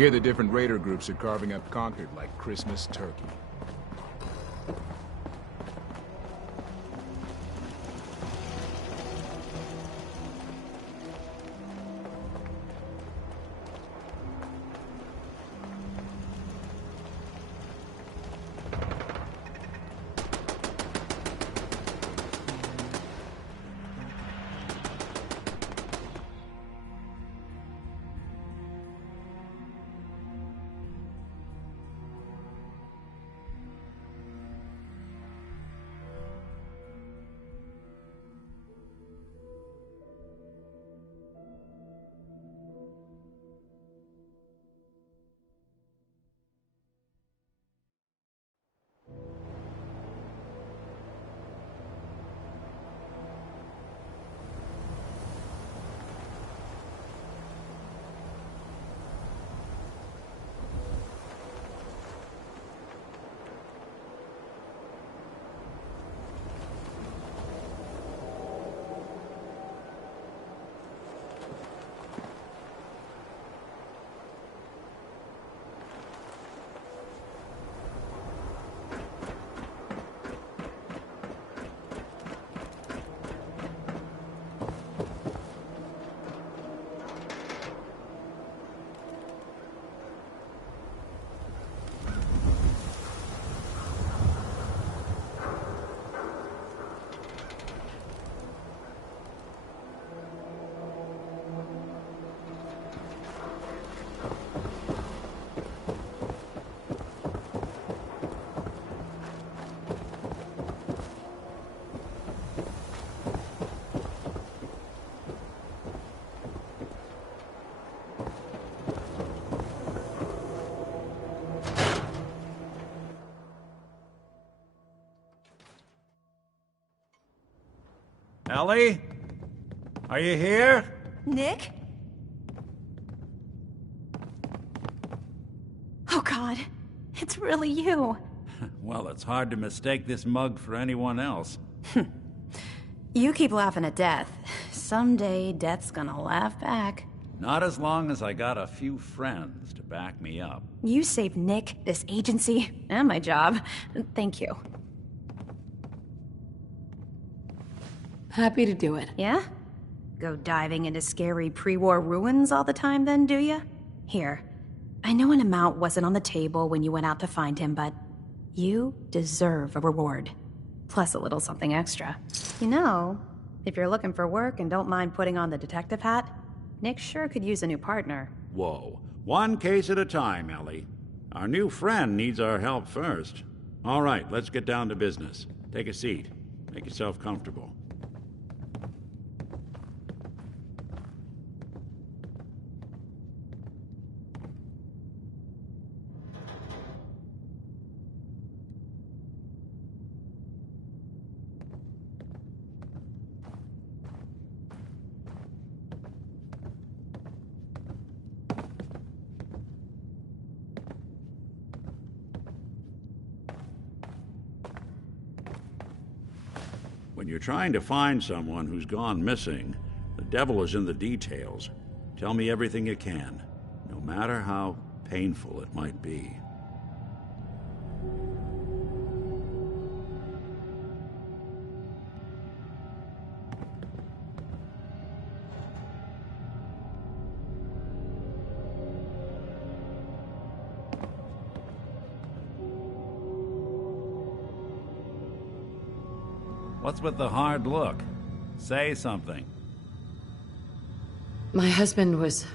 Here the different raider groups are carving up Concord like Christmas turkey. Ellie? Are you here? Nick? Oh God, it's really you. Well, it's hard to mistake this mug for anyone else. You keep laughing at death. Someday, death's gonna laugh back. Not as long as I got a few friends to back me up. You saved Nick, this agency, and my job. Thank you. Happy to do it. Yeah? Go diving into scary pre-war ruins all the time then, do ya? Here, I know an amount wasn't on the table when you went out to find him, but you deserve a reward. Plus a little something extra. You know, if you're looking for work and don't mind putting on the detective hat, Nick sure could use a new partner. Whoa. One case at a time, Ellie. Our new friend needs our help first. All right, let's get down to business. Take a seat. Make yourself comfortable. When you're trying to find someone who's gone missing, the devil is in the details. Tell me everything you can, no matter how painful it might be. What's with the hard look? Say something. My husband was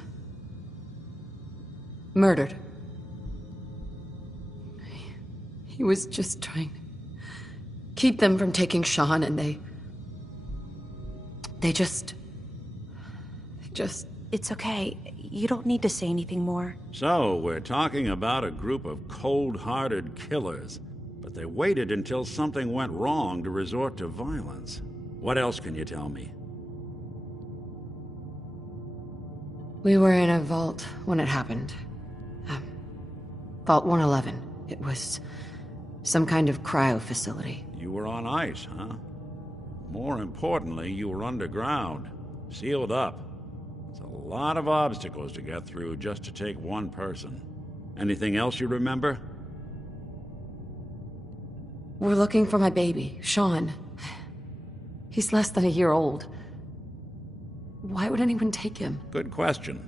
murdered. He was just trying to keep them from taking Sean, and they just... It's okay. You don't need to say anything more. So, we're talking about a group of cold-hearted killers, but they waited until something went wrong to resort to violence. What else can you tell me? We were in a vault when it happened. Vault 111. It was some kind of cryo facility. You were on ice, huh? More importantly, you were underground, sealed up. It's a lot of obstacles to get through just to take one person. Anything else you remember? We're looking for my baby, Sean. He's less than a year old. Why would anyone take him? Good question.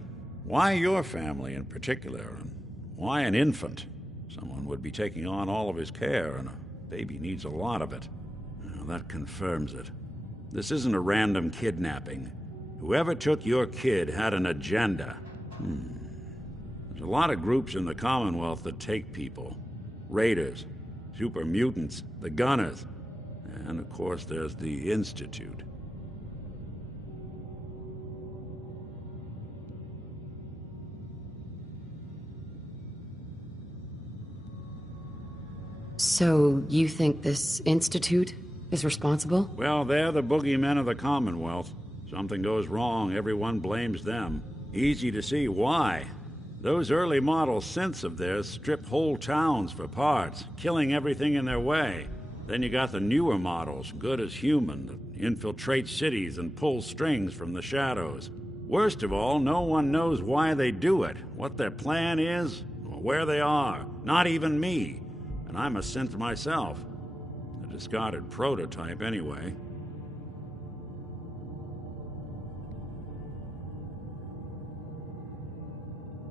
Why your family in particular, and why an infant? Someone would be taking on all of his care, and a baby needs a lot of it. Well, that confirms it. This isn't a random kidnapping. Whoever took your kid had an agenda. There's a lot of groups in the Commonwealth that take people. Raiders, super mutants, the Gunners, and of course there's the Institute. So, you think this Institute is responsible? Well, they're the boogeymen of the Commonwealth. Something goes wrong, everyone blames them. Easy to see why. Those early model synths of theirs strip whole towns for parts, killing everything in their way. Then you got the newer models, good as human, that infiltrate cities and pull strings from the shadows. Worst of all, no one knows why they do it, what their plan is, or where they are. Not even me. And I'm a synth myself. A discarded prototype, anyway.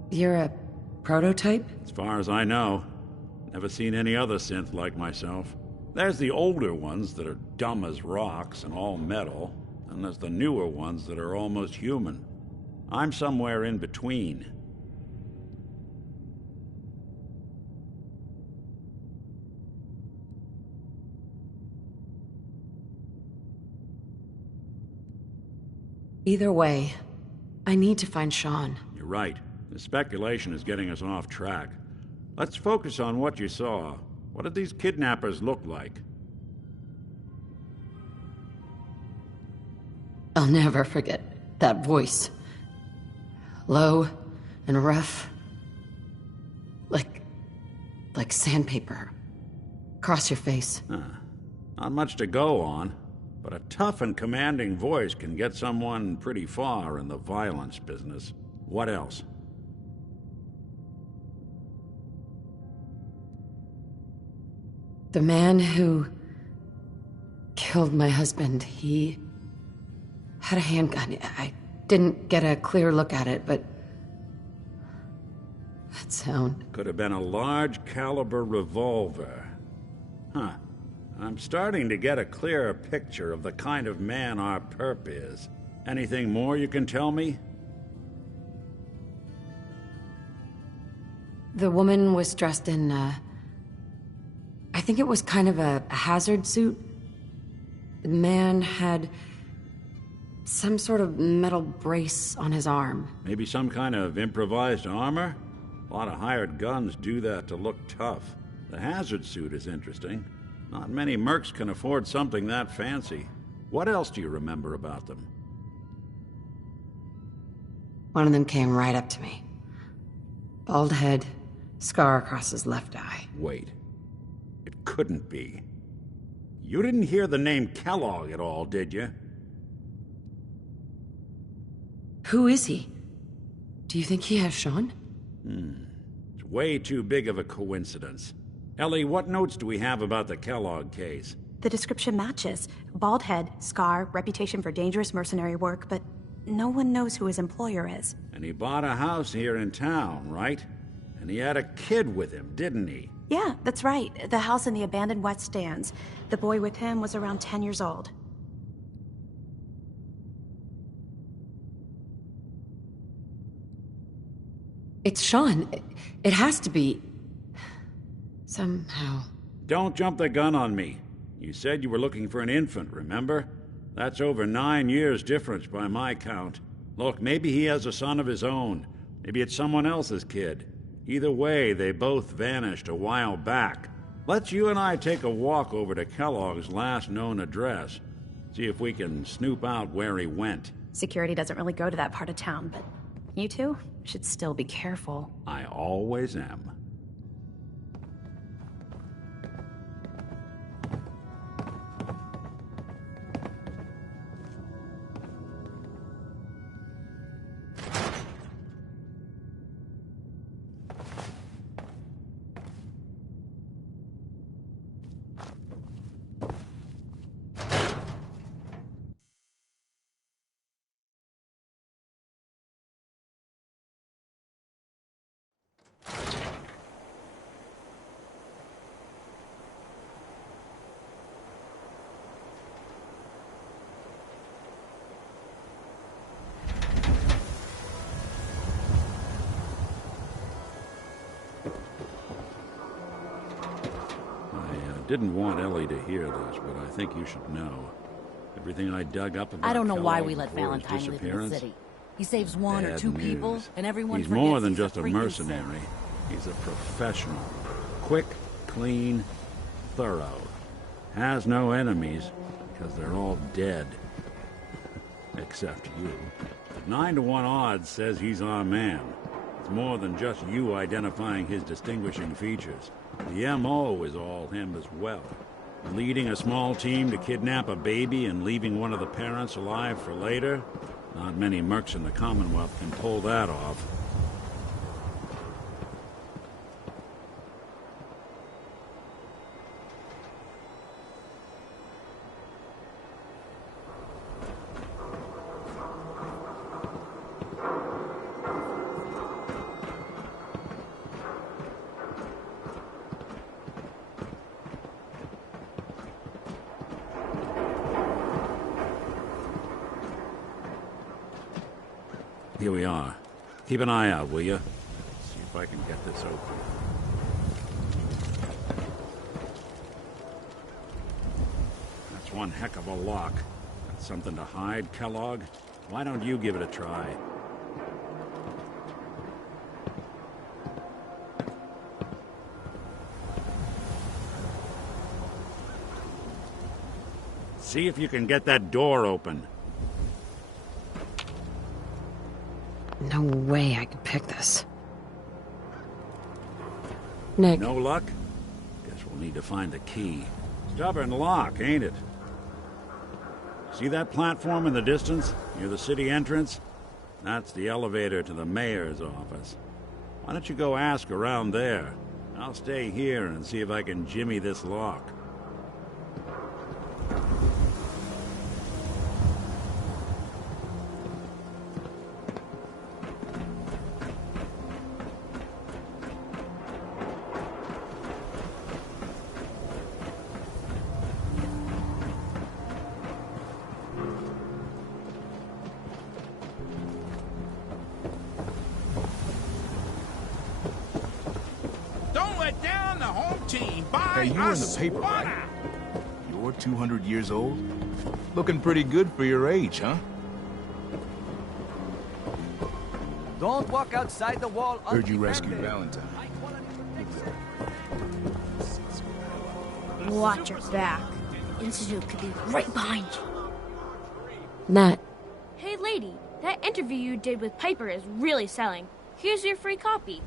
You're a prototype? As far as I know. Never seen any other synth like myself. There's the older ones that are dumb as rocks and all metal, and there's the newer ones that are almost human. I'm somewhere in between. Either way, I need to find Sean. You're right. The speculation is getting us off track. Let's focus on what you saw. What did these kidnappers look like? I'll never forget that voice. Low and rough. Like sandpaper. Across your face. Not much to go on, but a tough and commanding voice can get someone pretty far in the violence business. What else? The man who killed my husband, he had a handgun. I didn't get a clear look at it, but that sound. Could have been a large caliber revolver. Huh. I'm starting to get a clearer picture of the kind of man our perp is. Anything more you can tell me? The woman was dressed in, I think it was kind of a hazard suit. The man had some sort of metal brace on his arm. Maybe some kind of improvised armor? A lot of hired guns do that to look tough. The hazard suit is interesting. Not many mercs can afford something that fancy. What else do you remember about them? One of them came right up to me. Bald head, scar across his left eye. Wait. It couldn't be. You didn't hear the name Kellogg at all, did you? Who is he? Do you think he has Sean? It's way too big of a coincidence. Ellie, what notes do we have about the Kellogg case? The description matches. Bald head, scar, reputation for dangerous mercenary work, but no one knows who his employer is. And he bought a house here in town, right? And he had a kid with him, didn't he? Yeah, that's right. The house in the abandoned West Stands. The boy with him was around 10 years old. It's Sean. It has to be. Somehow. Don't jump the gun on me. You said you were looking for an infant, remember? That's over 9 years difference by my count. Look, maybe he has a son of his own. Maybe it's someone else's kid. Either way, they both vanished a while back. Let's you and I take a walk over to Kellogg's last known address. See if we can snoop out where he went. Security doesn't really go to that part of town, but you two should still be careful. I always am. didn't want Ellie to hear this, but I think you should know. Everything I dug up about I don't know why Kellogg we let before his Valentine live in the disappearance, city. He saves one or bad two people, news. and everyone He's forgets more than he's just a freaking mercenary. He's a professional. Quick, clean, thorough. Has no enemies, because they're all dead. Except you. 9 to 1 odds says he's our man. It's more than just you identifying his distinguishing features. The M.O. is all him as well. Leading a small team to kidnap a baby and leaving one of the parents alive for later? Not many mercs in the Commonwealth can pull that off. Here we are. Keep an eye out, will you? See if I can get this open. That's one heck of a lock. Got something to hide, Kellogg? Why don't you give it a try? See if you can get that door open. No way I could pick this. Nick. No luck? Guess we'll need to find the key. Stubborn lock, ain't it? See that platform in the distance, near the city entrance? That's the elevator to the mayor's office. Why don't you go ask around there? I'll stay here and see if I can jimmy this lock. Don't let down the home team. Buy Hey, you were in the us paper, water. right? You're 200 years old? Looking pretty good for your age, huh? Don't walk outside the wall. Heard you rescued empty-handed. Valentine. Watch your back. Institute could be right behind you. Matt. Hey, lady, that interview you did with Piper is really selling. Here's your free copy.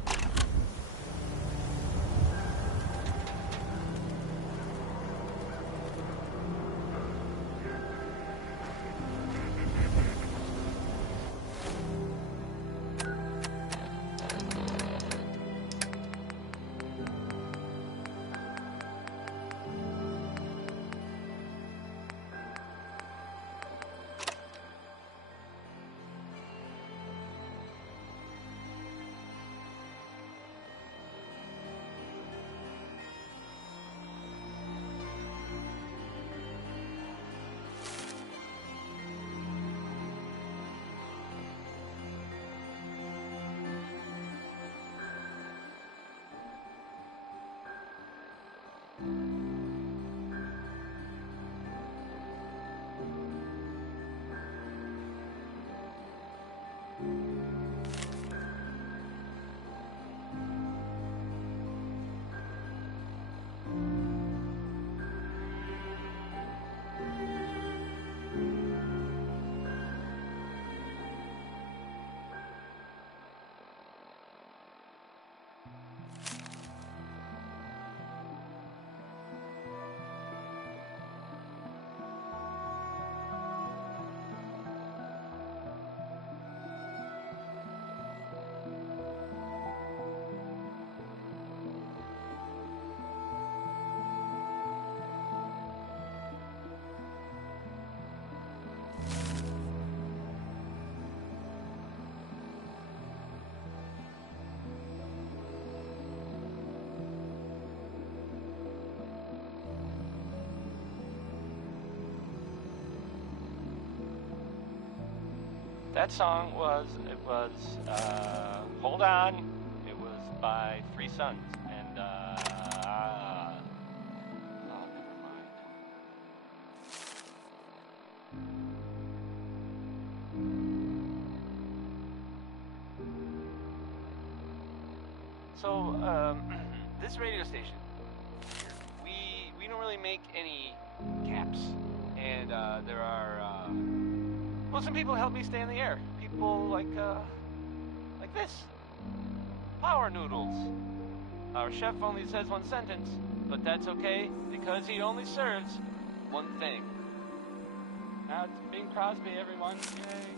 That song was, Hold On. It was by Three Sons. And, So, this radio station, we don't really make any caps. And, there are, well, some people help me stay in the air. People like this. Power Noodles. Our chef only says one sentence, but that's okay, because he only serves one thing. Now it's Bing Crosby, everyone. Yay.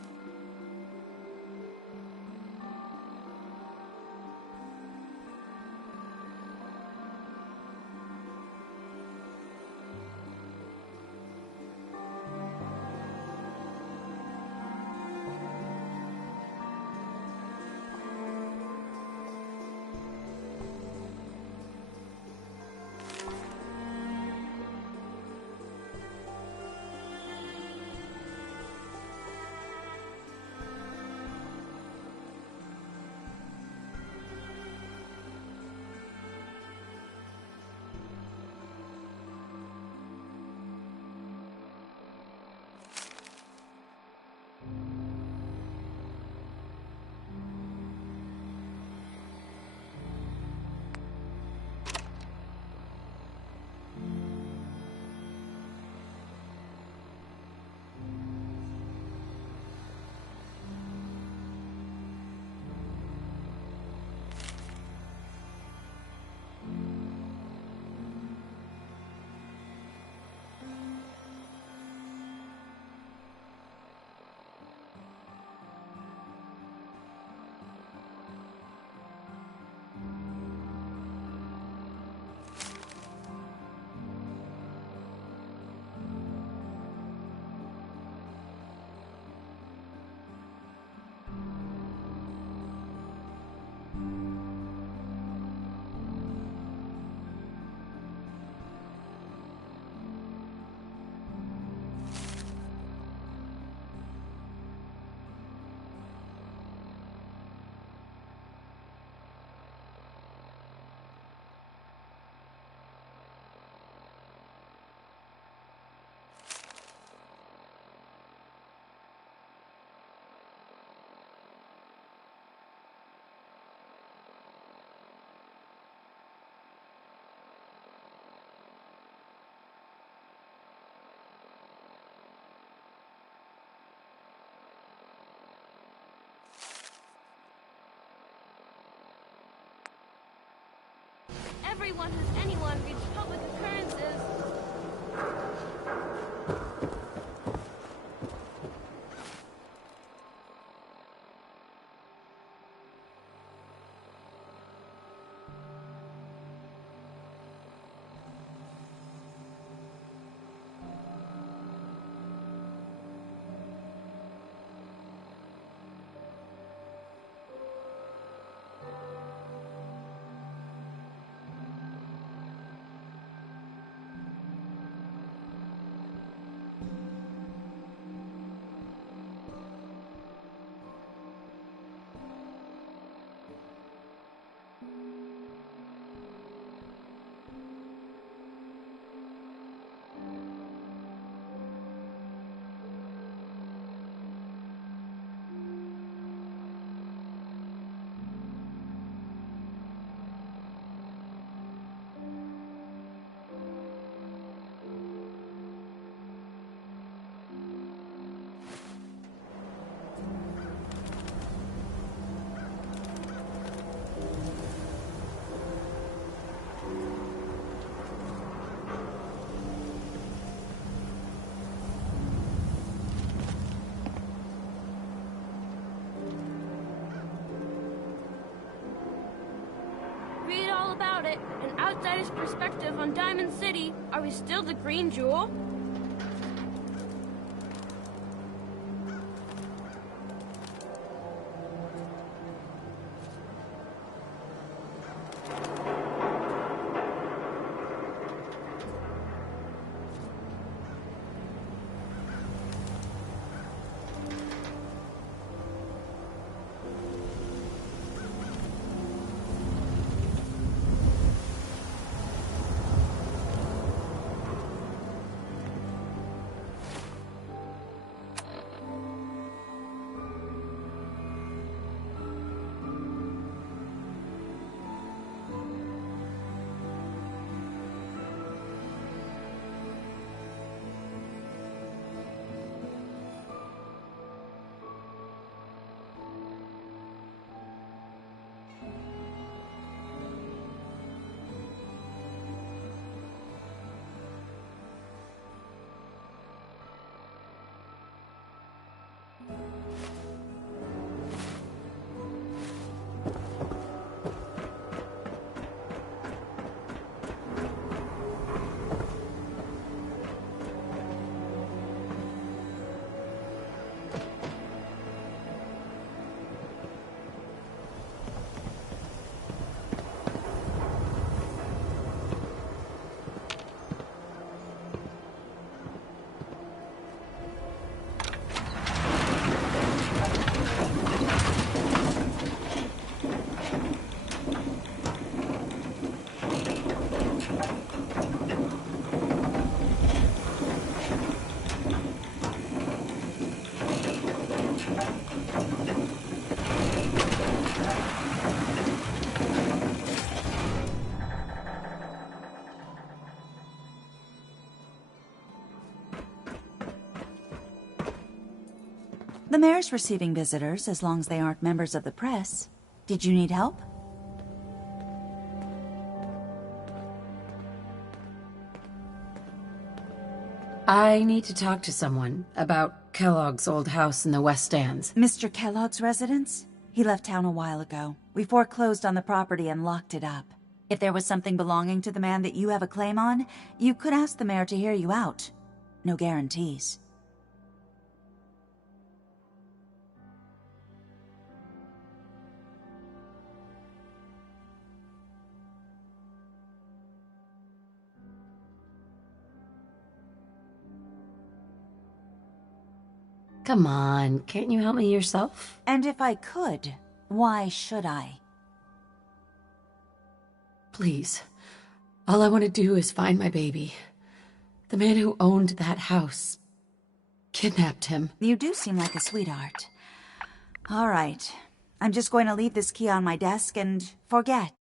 Everyone who's anyone reads public occurrences. Read all about it, an outsider's perspective on Diamond City. Are we still the Green Jewel? The mayor's receiving visitors as long as they aren't members of the press. Did you need help? I need to talk to someone about Kellogg's old house in the West Stands. Mr. Kellogg's residence? He left town a while ago. We foreclosed on the property and locked it up. If there was something belonging to the man that you have a claim on, you could ask the mayor to hear you out. No guarantees. Come on, can't you help me yourself? And if I could, why should I? Please. All I want to do is find my baby. The man who owned that house kidnapped him. You do seem like a sweetheart. All right. I'm just going to leave this key on my desk and forget.